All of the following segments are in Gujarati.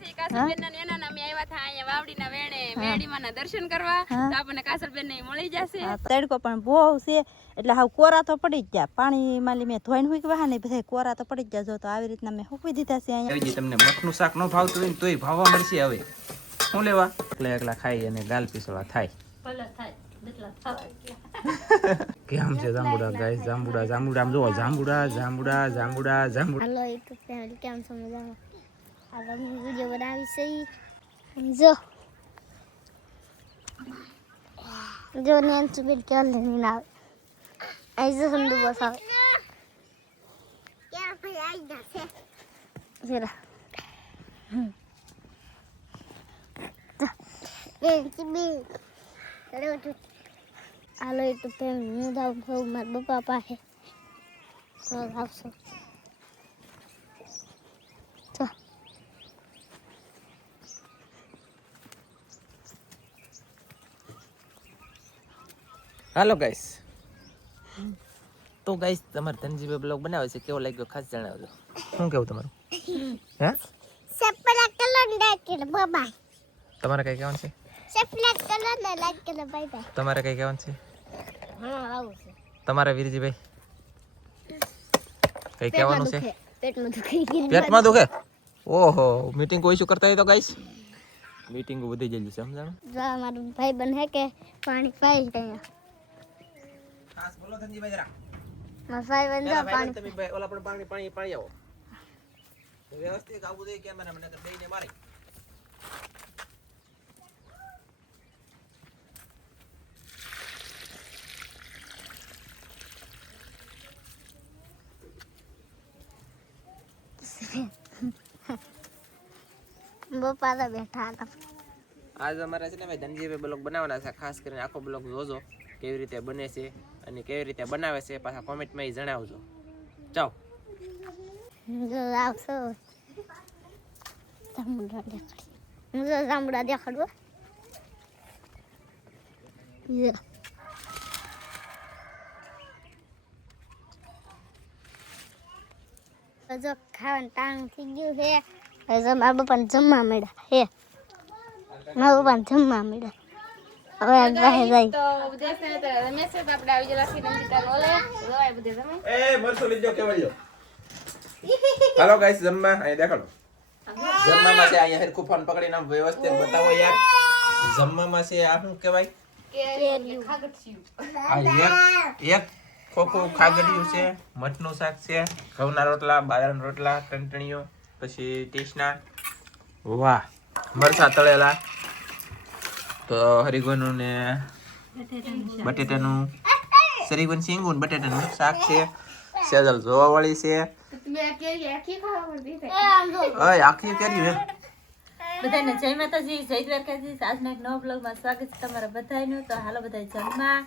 છે કાસલબેન ના એના અમે આવ્યા હતા અહીંયા વાવડીના વેણે મેડીમાંના દર્શન કરવા તો આપણને કાસલબેન ને મળી જશે. તડકો પણ બહુ છે એટલે હાવ કોરા તો પડી જ ગયા. પાણી માલી મેં ધોઈને હુકવા ને બધા કોરા તો પડી જ ગયા. જો તો આવી રીતના મેં હુકવી દીધા છે અહીંયા. તમને મઠનું શાક ન ભાવતું હોય ને તોય ભાવવા મળશે. હવે શું લેવા એકલા એકલા ખાઈ અને ગાલ પીસવા થાય. કેમ છે જાંબુડા ગાઈસ? જાંબુડા જાંબુડા આમ જો જાંબુડા જાંબુડા જાંબુડા જાંબુડા. હાલો યુટ્યુબ ફેમિલી કેમ છો? મજામાં? હવે હું વિડીયો બનાવી છે. જો નેન સુબીર કે લેની ના ऐसे संदू बस આવે क्या भाई आई जासे जरा ये चिबी चलो तो आलो तो पे मैं दाव तो मत पापा है सो आवसो तो હાલો ગાઈસ. તો ગાઈસ તમારે ધનજીભાઈ બ્લોગ બનાવે છે, કેવો લાગ્યો ખાસ જણાવજો. શું કેવું તમારું? હે સપલા કલર લાઈક બાય તમારે કઈ કહેવાનું છે? સપલા કલર લાઈક બાય બાય. તમારે કઈ કહેવાનું છે? હા આવું છે. તમારે વીરજીભાઈ કઈ કહેવાનું છે? પેટમાં દુખે. પેટમાં દુખે? ઓહો, મીટિંગ કોઈ શું કરતા હોય તો ગાઈસ મીટિંગ વધી જલ્દી સમજાણો. જા મારું ભાઈ બન હે કે પાણી પાઈ ગયા. ખાસ બોલો ધનજીભાઈ જરા. મસાઈ બન જા પાણી તમે ભાઈ ઓલા પણ પાણી આવો. વ્યવસ્થિત આવું દે કેમેરા મને બેઈને મારી. બપારા બેઠા હતા. આજ અમારે છે ને ભાઈ ધનજીભાઈ બ્લોગ બનાવવાના છે. ખાસ કરીને આખો બ્લોગ જોજો કેવી રીતે બને છે અને કેવી રીતે બનાવે છે. પાછા કોમેન્ટમાં એ જણાવજો. ચાલો જો આવશો જાંબુડા દેખાડ. હું જો જાંબુડા દેખાડું. જો ખાવાનું ટાંગ થઈ ગયું છે. હવે મારા પપ્પાને જમવા મળ્યા હે. મારા પપ્પાને જમવા મળ્યા. હવે બહાર જાય તો દેશ ને તો રમેશ તો આપણે આવી જલા છે નંદિતા ઓલે રોય બધે તમે એ મરસો લીજો કેવલ્યો. હાલો ગાઈસ જમવા અહીં દેખાડો. જમવામાં છે અહીંયા હેરખું ફોન પકડીને આમ વ્યવસ્થિત બતાવો યાર. જમવામાં છે આ શું કહેવાય? કે ખાગઠિયું આ એક ખોખું ખાગડિયું છે, મઠનું શાક છે, ઘઉંના રોટલા, બાજરાના રોટલા, ટંટણીઓ, પછી ટીસના, વાહ મરચાં તળેલા, તો હરીગોનું ને બટેટાનું સરીગોન સિંગુન બટેટાનું શાક છે, સેજલ જોવાવાળી છે. તમે આખી ખાવા પડતી છે. ઓય આખી કરી હે. બધાને જય માતાજી, જય દ્વારકાજી. આજના એક નવા બ્લોગમાં સ્વાગત છે તમારા બધાનું. તો હાલો બધા જમવા.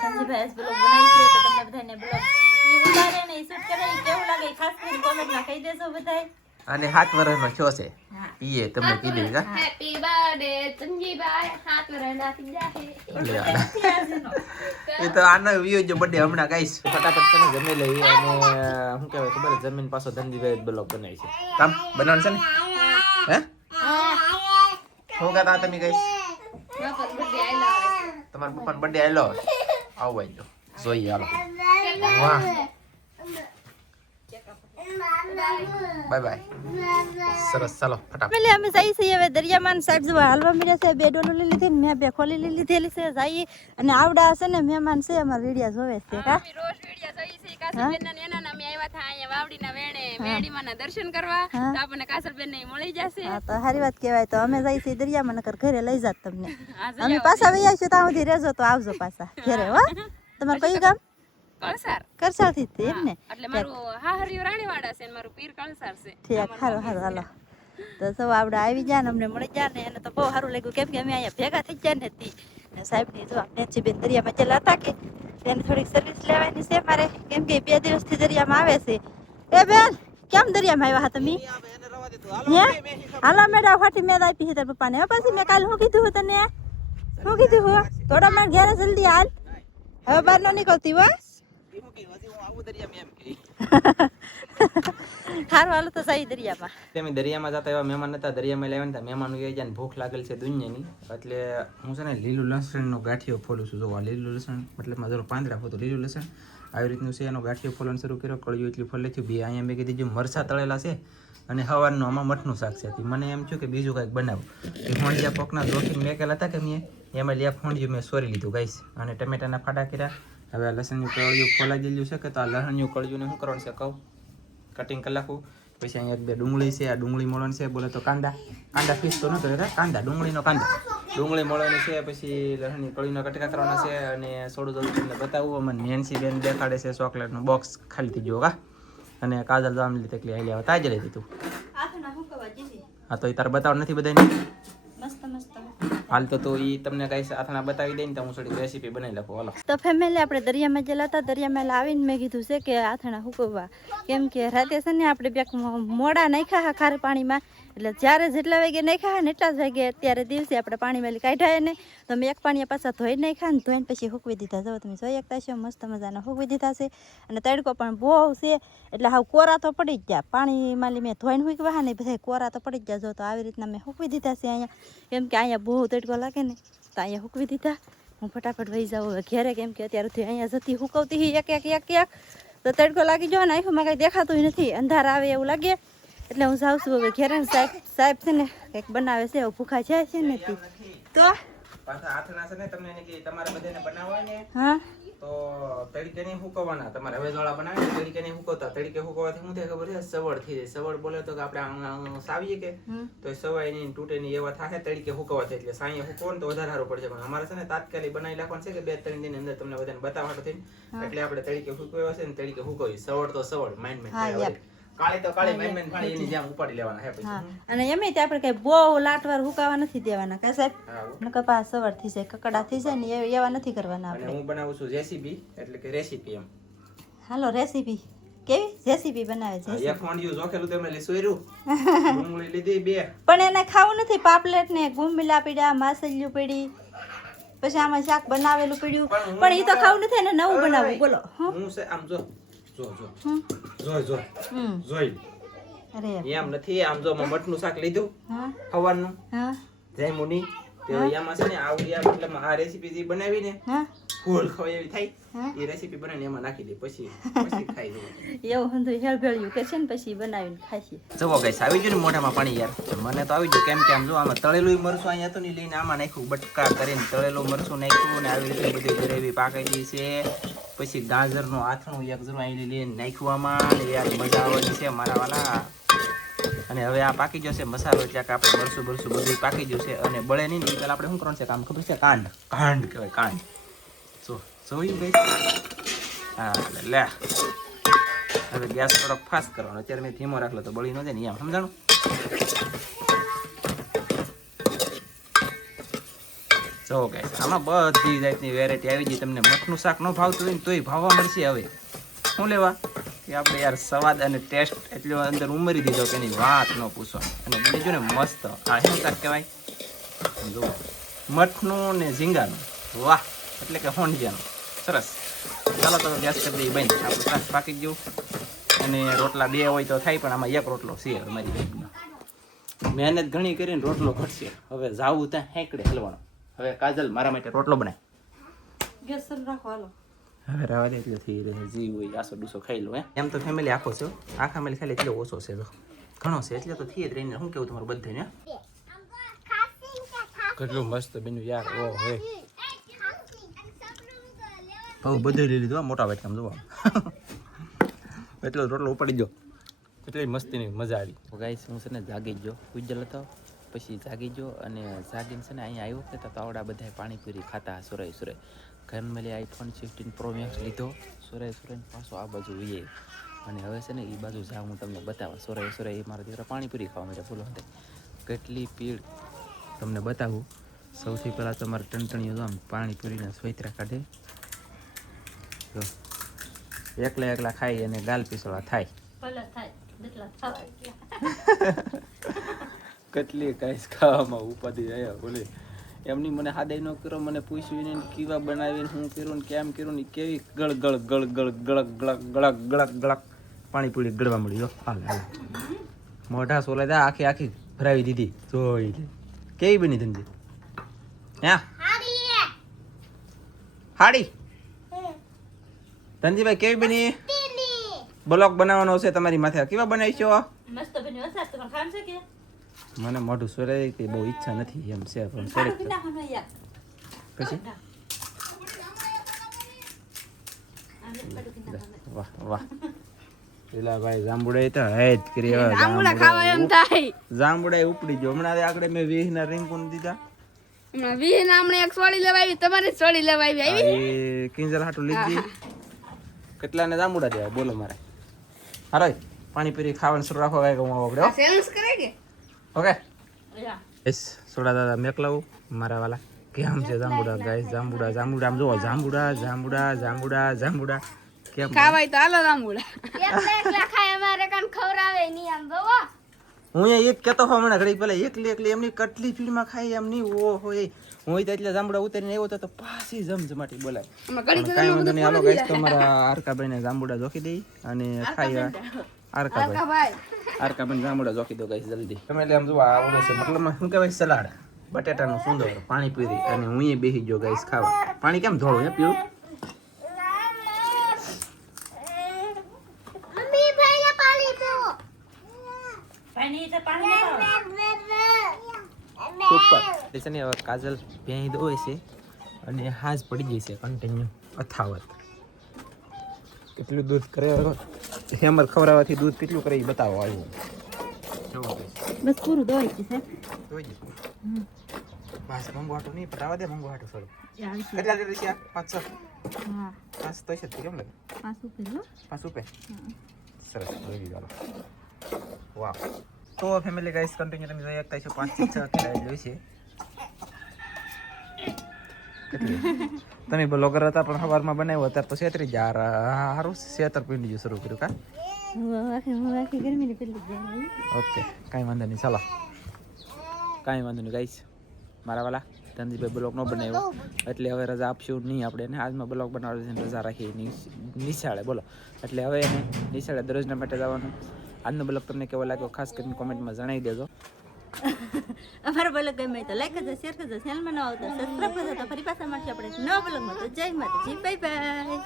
ધનજીભાઈ આજ બ્લોગ બનાવી છે તો તમને બધાને બ્લોગ ઉતારે ને શૂટ કરે કેવું લાગે ખાસ કરીને કોમેન્ટમાં કહી દેજો બધાય. અને 7 વર્ષનો છો છે ઈએ તમને કીધું કા. Happy birthday Dhanjibhai. હાથ વરના થઈ જાય. એ તો આનો વ્યૂ જો બર્થડે હમણાં ગાઈસ ફટાફટ તમે જમી લઈ અને શું કહેવાય ખબર જમીન પાછો ધનજીભાઈ બ્લોગ બનાવી છે. કામ બનાવવાનું છે ને? હે શું કહેતા તમે ગાઈસ? તમારા પપ્પાનો બર્થડે આવેલો આવો જો જોઈએ હાલો. વાહ બાય બાય. સરસ ચાલો ફટાફટ. એટલે અમે જઈએ છીએ હવે દરિયામાં. સાહેબ જો હાલવા મળ્યા છે. બે ડોલો લઈ લીધી મેં બે ખોલી લીધેલી છે. જઈએ અને આવડા છે ને મહેમાન છે અમારા વિડિયા જોવે છે કા. અમે રોજ વિડિયો જોઈ છે કાસલબેન ના એના અમે આવ્યા હતા અહીંયા વાવડીના વેણે મેડીમાંના દર્શન કરવા તો આપણને કાસલબેન ને મળી જશે. હા તો સારી વાત કહેવાય. તો અમે જઈએ છીએ દરિયામાં નકર ઘરે લઈ જાત તમને. અમે પાછા વઈ આવીશું ત્યાં સુધી રહેજો તો આવજો પાછા ઘરે. હો તમારું કયું ગામ? કળસાર. કરસાર થી એમ ને? એટલે મારું હાહરિયું રાણીવાડા છે ને મારું પીર કળસાર છે. ઠીક હારું હાલો. તો સૌ આપણે આવી જાય ને અમને મળી જાય ને એને તો બહુ સારું લાગ્યું કેમ કે અમે અહીંયા ભેગા થઈ ગયા ને સાહેબની જો નેન્સીબેન દરિયામાં ચેલા હતા કે તેને થોડીક સર્વિસ લેવાની છે મારે કેમ કે 2 દિવસથી દરિયામાં આવે છે. એ બેન કેમ દરિયામાં આવ્યા હતા તમે? હાલો મેડા ફાટી મેદ આપી છે તારા પપ્પાને. પછી મેં કાલે શું કીધું હું તને? શું કીધું હું થોડા માર ઘેરે જલ્દી હાલ. હવે બહાર ન નીકળતી હો. જાવું દરિયામાં એમ કે હારું હાલો તો સહી દરિયામાં. અમે દરિયામાં જતા એવા મહેમાન હતા, દરિયામાં લેવાના હતા. મહેમાન એ જાય ભૂખ લાગેલ છે દુનિયાની, એટલે હું છે ને લીલું લસણનો ગાંઠિયો ફોલું છું. જો આ લીલું લસણ મતલબ જરો પાંદડા હોતો લીલું લસણ આવી રીતનું છે. એનો ગાંઠિયો ફોલવાનું શરૂ કર્યો. કળિયું એટલી ફોલે થયું. બે અહીંયા મેં કીધી જે મરચાં તળેલા છે અને હવારનું આમાં મઠનું શાક છે. મને એમ થયું કે બીજું કાંઈક બનાવું. એ ફોંડિયા પોકના જોખીને મેકેલા હતા કે મેં એમાં લ્યા ફોંડિયું મેં સોરી લીધું ગાઈસ, અને ટમેટાના ફાડા કર્યા. હવે આ લસણનું કળિયું ફોલાઈ ગયેલું છે કે તો આ લસણનું કળિયું શું કરવાનું છે કહું, કટિંગ કરી નાખું. પછી અહીંયા બે ડુંગળી છે, આ ડુંગળી મળવાની છે. બોલે તો કાંદા પીસ તો નતો કાંદા ડુંગળીનો ડુંગળી મળવાની છે. પછી લસણની કળીના કટકા કરવાના છે. અને થોડું થોડું તમને બતાવું. અમને નેન્સી બેન દેખાડે છે ચોકલેટનું બોક્સ ખાલી થઈ ગયો કા, અને કાજલ તો આમ લીધી તકલી હાલી આવે તાજ લઈ દીધું. હા તો એ તારે બતાવ નથી બધાને મસ્ત મસ્ત હાલ તો એ તમને કઈ આથણા બતાવી દે ને તો હું થોડી રેસીપી બનાવી લખું. હાલો તો ફેમિલી આપણે દરિયામાં ગયેલા હતા. દરિયામાં આવીને મેં કીધું છે કે આથણા હુકવવા, કેમ કે રાતે છે ને આપણે બેક મોડા નાખ્યા હા ખારે પાણીમાં, એટલે જ્યારે જેટલા વાગે નાખ્યા ને એટલા જ વાગે અત્યારે દિવસે આપણે પાણીમાં કાઢ્યા ને તો મેં એક પાણી પાછા ધોઈ નાખ્યા ને ધોઈને પછી હૂકવી દીધા. જો તમે જોઈ શકતા છો મસ્ત મજાના હૂકવી દીધા છે. અને તડકો પણ બહુ છે એટલે હાવ કોરા તો પડી જ ગયા. પાણીમાં મેં ધોઈને હૂકવા ને બધા કોરા તો પડી જ ગયા. જો તો આવી રીતના મેં હૂકવી દીધા છે અહીંયા, કેમ કે અહીંયા બહુ તડકો લાગે ને તો અહીંયા હૂકવી દીધા. હું ફટાફટ વહી જાઉં હવે ઘેરે, કેમ કે અત્યારથી અહીંયા જતી હુકવતી એક તો તડકો લાગી જાવ ને આખું કંઈ દેખાતું નથી, અંધાર આવે એવું લાગે. એટલે હું જાઉં છું હવે ઘેરે. સાહેબ છે ને કંઈક બનાવે છે, ભૂખા જાય છે ને તો પાછા આથણા છે ને તમને એને કે તમારે બધાને બનાવવા ને હા તો તડીકે નહીં હુકવવાના. તમારે હવે જોળા બનાવે ને તડીકે નહીં હુકવતા. તડીકે હુકવવાથી શું થાય ખબર છે, સવડ થઈ જાય. સવડ બોલે તો કે આપણે સાવીએ કે તો સવાય નહીં તૂટે નહીં એવા થાય તડીકે હુકવવાથી. એટલે સાંયે હુકવો ને તો વધારે સારું પડશે. પણ અમારે છે ને તાત્કાલિક બનાવી નાખવાનું છે કે 2-3 દિન અંદર તમને બધાને બતાવવાનું થઈને, એટલે આપણે તડીકે હુકવ્યા છે ને તડીકે હુકવી. સવડ તો સવડ માઇન્ડ કાળી તો કાળી મેન ફાળી એની જેમ ઉપાડી લેવાના હે પછી. અને એમે તે આપણે કઈ બહુ લાટવાર હુકાવા નથી દેવાના કા સાહેબ, નકર પા સવાર થઈ જાય કકડા થઈ જાય ને એવા નથી કરવાના આપણે. હું બનાવું છું રેસીપી, એટલે કે રેસીપી એમ. હાલો રેસીપી કેવી રેસીપી બનાવે છે? એક ફોંડિયું જોખેલું તમે લીસોયરું ડુંગળી લીધી 2, પણ એને ખાવું નથી. પાપલેટ ને ગુંબીલા પીડા, માસલિયું પડી, પછી આમાં શાક બનાવેલું પડ્યું, પણ ઈ તો ખાવું નથી ને નવું બનાવવું. બોલો હું છે આમ જો જોઈ અરે એમ નથી. આમ જો મઠનું શાક લીધું સવારનું જય મુની તો એમાં છે ને આવડિયા મતલબ આ રેસીપી જે બનાવી ને ફૂલ ખવાય એવી થાય એ રેસીપી બનાવીને એમાં નાખી દે પછી ખાઈ દઉં. એવું હંધું હેળભેળ્યું કે છે ને પછી બનાવીને ખાશી. જુઓ ગાઈસ આવી ગયું ને મોઢામાં પાણી યાર. મને તો આવી ગયું, કેમ કે આમ જો આમાં તળેલું મરચું અહીંયા હતું ને લઈને આમાં નાખ્યું, બટકા કરીને તળેલું મરચું નાખ્યું ને આવી રીતે બધી ગ્રેવી પાકેલી છે. પછી ગાજરનું આથણું એક જરૂર અહીં લઈને નાખ્યું આમાં, યાર મજા આવવાની છે મારા વાલા. અને હવે આ પાકી જશે મસાલો, એટલે કે આપણે મરચું બધું પાકી ગયું છે. અને બળે નહીં ને પેલા આપણે શું કરવાનું છે કામ ખબર છે? કાંડ કહેવાય કાંડ. જોયું ગઈ હા લે. હવે ગેસ થોડોક ફાસ્ટ કરવાનો. અત્યારે મેં ધીમો રાખલો તો બળી ન જાય ને એમ સમજાણું. જો ગાઈસ આમાં બધી જાતની વેરાયટી આવી ગઈ. તમને મઠનું શાક ન ભાવતું હોય ને તોય ભાવવા મળશે. હવે શું લેવા કે આપણે યાર સ્વાદ અને ટેસ્ટ એટલો અંદર ઉમેરી દીધો કે એની વાત ન પૂછો. અને બીજું ને મસ્ત આ શું શાક કહેવાય જુઓ, મઠનું ને ઝીંગાનું. વાહ, એટલે કે હોંડિયાનું. સરસ. ચાલો તો ગેસ કરી દઈએ બંધ. આપણું શાક પાકી ગયું. અને રોટલા 2 હોય તો થાય, પણ આમાં 1 રોટલો છે અમારી બેગમાં. મહેનત ઘણી કરીને રોટલો ઘટશે. હવે જાવું ત્યાં હેંકડે હલવાનો. હવે કાજલ મારા માટે રોટલો બનાય. ગેસ શરૂ રાખો હાલો. હવે રાવા દે એટલે થઈ રહ્યો જી હોય આસો ડૂસો ખાઈ લો. એમ તો ફેમિલી આખો છે, આખા ફેમિલી ખાલી એટલો ઓછો છે, ઘણો છે એટલે તો થઈ જ રહીને. શું કેવું તમારું બધાને? કેટલું મસ્ત બન્યું યાર. ઓ હે બહુ બધું લઈ લીધું મોટા વાટકામ જોવા. એટલો રોટલો ઉપાડી ગયો, એટલી મસ્તીની મજા આવી. ગાઈસ હું છે ને જાગી ગયો, ઉજ્જલ હતો પછી જાગી ગયો. અને જાગીને છે ને અહીંયા આવ્યો કે તો આવડા બધા પાણીપુરી ખાતા સુરાય. ઘરમાં લે iPhone 15 Pro Max લીધો, સુરાય પાછો આ બાજુ વીએ. અને હવે છે ને એ બાજુ જાઉં હું તમને બતાવવા. સુરાય એ મારા દીકરા પાણીપુરી ખાવા માટે બોલો કેટલી પીડ તમને બતાવું. સૌથી પહેલાં તો મારે ટણટણીઓ આમ પાણીપુરીના સ્વૈતરા કાઢે, જો એકલા ખાઈ અને ગાલ પીસળવા થાય. કેટલી કાંઈ ખાવામાં ઉપાધિ આવ્યા બોલે એમની મને હાદાઈ ન કરો, મને પૂછ્યું ને કેવા બનાવીને હું કર્યું ને કેમ કર્યું ને કેવી ગળ ગળ ગળ ગળ ગળક ગળક ગળક ગળક ગળક પાણીપુરી ગળવા મળી. હાલ હાલ મોઢા સોલા દા આખી આખી ભરાવી દીધી. જોઈ લે કેવી બની ધંધી. હા હાડી ધનજીભાઈ કેવી બની? બ્લોગ બનાવવાનો છે તમારી માથે. કેવા બનાવી છો? મસ્ત બન્યો હશે. તમારે ખાવાનું છે કે? મને મોઢું સોરાય કે બહુ ઈચ્છા નથી એમ છે પણ સોરે પછી વાહ વાહ પેલા ભાઈ જાંબુડા તો હેજ કરી. આંબુડા ખાવા એમ થાય. જાંબુડા ઉપડી ગયો હમણાં. આગળ મેં 20 ના રિંકુન દીધા. હમણાં 20 ના હમણાં એક સોળી લેવાવી, તમારે સોળી લેવાવી આવી. એ કિંજલ હાટુ લીધી. કેટલાને જાંબુડા દેવા બોલો મારે? હારો પાણીપુરી ખાવાનું શરૂ રાખો. કાંઈ કમાવો આપણે. સેલ્સ કરે કે ઓકે એસ સોડા દાદા મેકલાવું મારા વાલા. કેમ છે જાંબુડા ગાઈસ? જાંબુડા જાંબુડા આમ જોવો. જાંબુડા જાંબુડા જાંબુડા જાંબુડા કેમ ખાવાય તો હાલો જાંબુડા. એકલા ખાય અમારે કાન ખવરાવે નહીં આમ જોવો. હું એ જ કહેતો હો હમણાં ઘડી પેલા એકલી એકલી એમની કટલી ફીડમાં ખાઈ એમ નહીં. ઓહો એ હું તો એટલે જાંબુડા ઉતારીને આવ્યો તો પાછી જમજમાટી બોલાય. કાંઈ વાંધો નહીં. હાલો ગાઈસ તો મારા આરકાભાઈને જાંબુડા જોખી દઈ અને ખાઈ. આરકાભાઈ જાંબુડા જોખી દો ગાઈસ જલ્દી. તમે એટલે આમ જો આવડો છે મતલબ શું કહેવાય સલાડ બટેટાનું સુંદર પાણીપુરી અને હું એ બેસી ગયો ગાઈસ ખાવા. પાણી કેમ ધોળું હે પીવું? મમ્મી ભાઈને પાણી પીવો. સુપર. છે ને હવે કાજલ ભેંઈ દોય છે અને હાજ પડી ગઈ છે કન્ટિન્યુ અથાવત. કેટલું દૂધ કરે હેમર ખવડાવવાથી દૂધ કેટલું કરે એ બતાવો આવ્યું. બસ પૂરું દવાઈ છે સાહેબ. જોઈ જઈશ. બસ મંગવાટું નહીં પટાવા દે. મંગવાટું થોડું કેટલા લીટર છે? 500. હા 5 તો છે કેમ લાગે? 5 રૂપિયા. 5 રૂપિયા સરસ. જોઈ ચાલો. વાહ. તો ફેમિલી ગાઈસ કન્ટિન્યુ તમે જોઈ શકતા છો 5 થી 6 કિલો જોઈ છે. તમે બ્લોગર હતા પણ સવારમાં બનાવ્યો અત્યારે તો 36 jar હારું 76 પીંડી શરૂ કર્યું કા? આખી ગરમીની પેલી જાય. ઓકે કાંઈ વાંધો નહીં. ચાલો કાંઈ વાંધો નહીં ગાઈસ. મારા વાલા ધનજીભાઈ બ્લોગ ન બનાવ્યો એટલે હવે રજા આપશું નહીં આપણે એને. આજમાં બ્લોગ બનાવવાનો છે રજા રાખી નિશાળે બોલો. એટલે હવે એને નિશાળે દરરોજના માટે જવાનું. આજનો બ્લોગ તમને કેવો લાગ્યો ખાસ કરીને કોમેન્ટમાં જણાવી દેજો. અમારો બ્લોગ ગમે તો લાઈક કરજો, શેર કરજો, ચેનલમાં નવા આવતો સબસ્ક્રાઇબ કરજો. તો ફરી પાછા મળશે આપણે નવા બ્લોગમાં. તો જય માતાજી, બાય બાય.